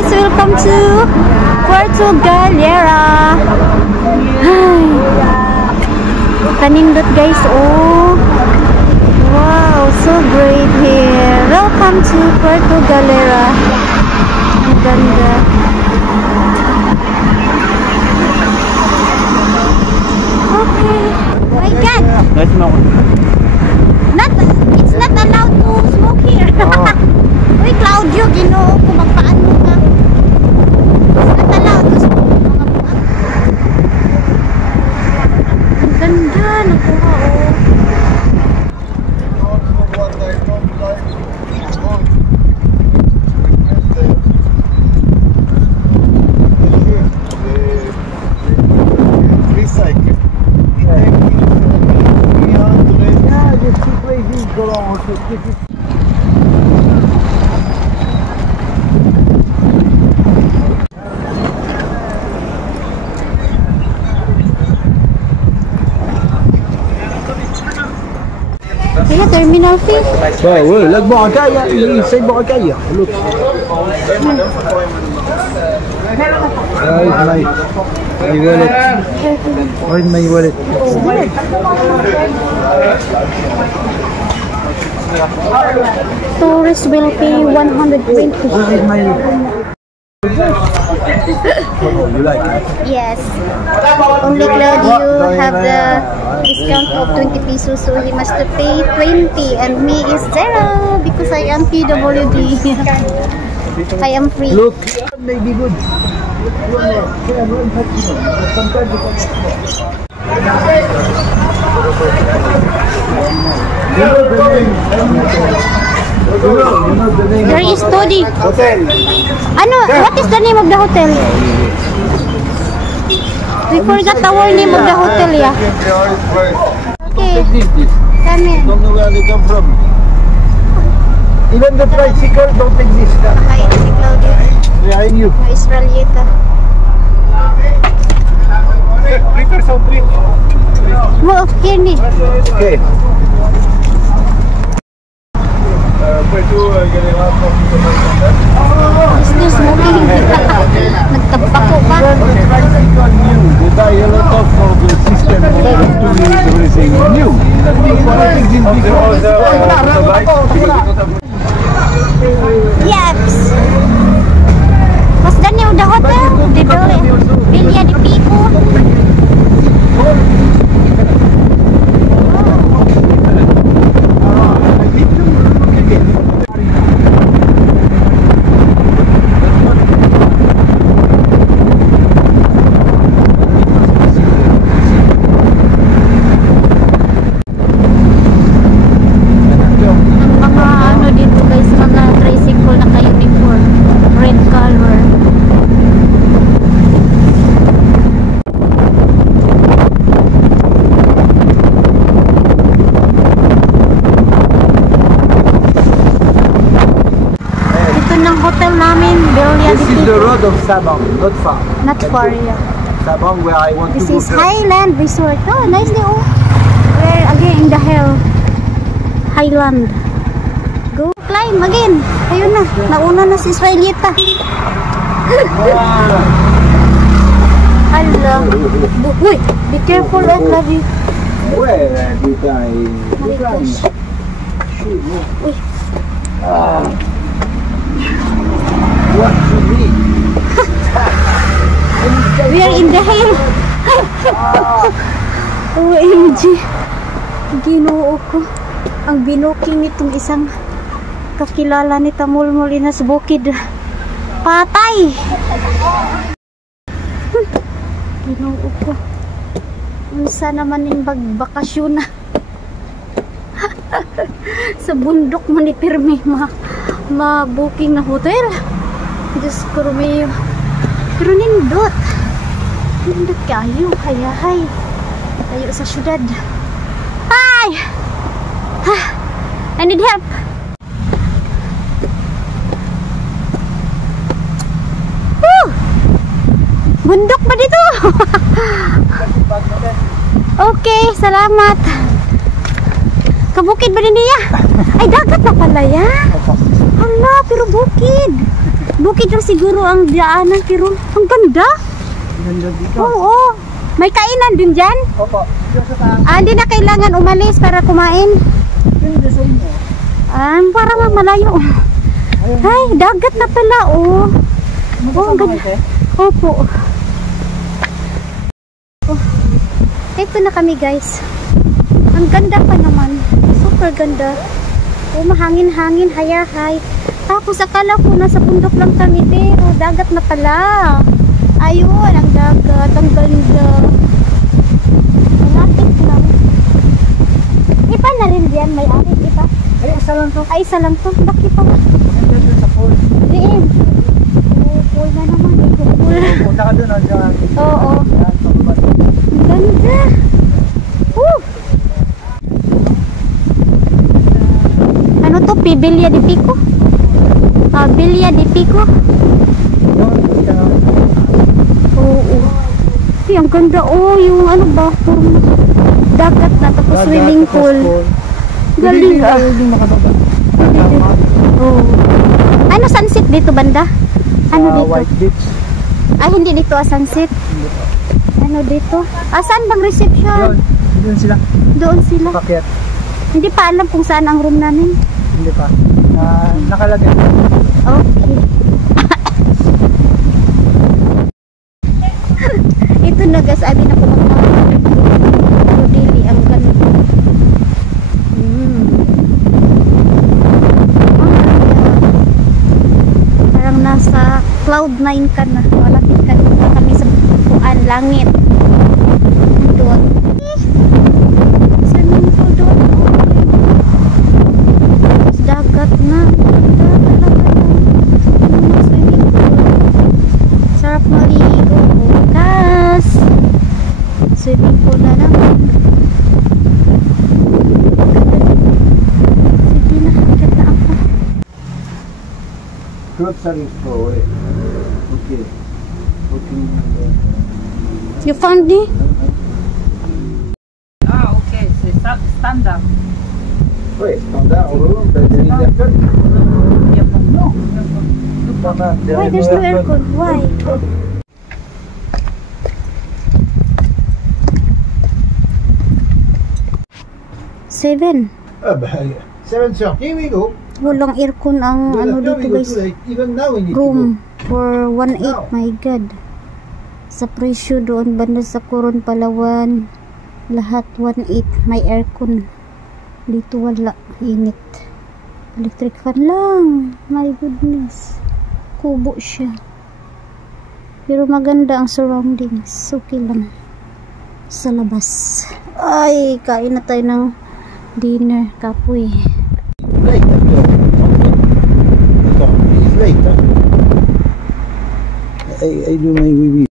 guys, welcome to Puerto Galera. Ay, kanindot guys, oh wow, so great here. Welcome to Puerto Galera. Ang ganda. Okay, my god, it's not allowed to smoke here. Uy, Claudio, ginoo ko, magpaano ka? It's not allowed to smoke. Ang ganda, nakuha, oh. Kaya terminal fee. Ouais, ouais, là, Boracay, c'est Boracay. Look. My wallet. Where's my wallet? Tourists will pay 120. Where is my... You like it? Yes. Only Claudio have the discount of 20 pesos, so he must pay 20, and me is 0 because I am PWD. I am free. Look, maybe good. There is study. Hotel. Ano? What is the name of the hotel? We forgot our name of the hotel, yeah. Okay, come in. Don't know where they come from. Even the tricycle don't exist. Hi, si Claudio. Behind you. Mga Israelita. Mo, Kearney. Okay. Is this smoking? Nagtabako pa. They buy a lot of the system to everything new. Yes. What's the name of the hotel? The Villa de Pico. Hotel namin, Villa This de is the Pico. road of Sabang, not far. Not far, yeah. Sabang, where I want This to go. is Highland Resort. Oh, nice day, oh. We're again in the hill. Highland. Go climb again. Ayun na. Nauna na si Israelita. Hala. Uy, be careful, oh, Claudio. Where did I... Marigosh. Uy. What to me? We are in the hill. OMG. Ginoo ko. Ang binuking nitong isang kakilala ni Tamulmul Inas Bukid. Patay. Ginoo ko. Unsa naman yung bagbakasyon na. Sa bundok mo ni Pirmi ma-booking na hotel. Diyos ko, Romeo. Pero nindot kayo. Hayahay tayo sa syudad. Hi! I need help. Woo! Bundok pa dito. Okay, salamat. Kabukid ba din niya? Ay, dagat na pala yan. Hala, pero bukid. Bukid lang siguro ang daanan, pero ang ganda. Ganda dito. Oo. May kainan din dyan? Opo. Dito sa taas. Hindi na kailangan umalis para kumain. Ganda sa inyo. Parang malayo. Ay, dagat na pala, oh. Oh, ang ganda. Opo. Oh. Ito na kami, guys. Ang ganda pa naman. Super ganda. Oh, mahangin-hangin, hayahay. Tapos akala ko nasa bundok lang kami, pero dagat na pala. Ayun, ang dagat. Ang ganda. Malapit lang. Iba na rin diyan, may arit, iba. Ay, isa lang to. Ay, isa lang to. Bakit pa? Ganda sa pool. Diin. Oh, pool na naman. Pool. Punta ka doon, dyan. Oo. Yan, sa baba. Ang ganda. Woo! Ano to? Villa de Pico? Villa de Pico? Yun, kita nga. Oo. Ay, ang ganda. Oh, yung ano ba? Puro dagat na. Tapos Dagat, swimming tapos pool. Galing ah. Hindi makababa. Oo. Ano sunset dito banda? Ano dito? White Beach. Ay, hindi dito sunset. Ano dito? Saan bang reception? Doon sila. Doon sila. Pakyat. Hindi pa alam kung saan ang room namin. Hindi pa. Nakalagay. Okay. Ito na guys, abi na kumakain. Pero dili ang ganun. Parang nasa cloud 9 ka na. Malapit ka na kami sa bukuan langit. Doon. Swimming pool doon. Dagat na. Swimming pool. Sarap maligo. Bukas. Swimming pool na naman. Sige na. Hanggat na ako. Groceries ko, eh. Okay. Okay. You found me? Okay. C'est standard. Oui, standard, on roule, t'as des aircon? Non. Why there's no aircon? Why? Seven. Ah, bah, 7:30, we go. Walang aircon ang ano dito guys. Even now we need to Room for 1.8. My God. Sa presyo doon banda sa Coron, Palawan. Lahat 1.8. May aircon. Dito wala. Init. Electric fan lang. My goodness. Kubo siya. Pero maganda ang surroundings. Okay lang. Sa labas. Ay, kain na tayo ng dinner. Kapoy. Late, it's late, huh? I do my wee-wee.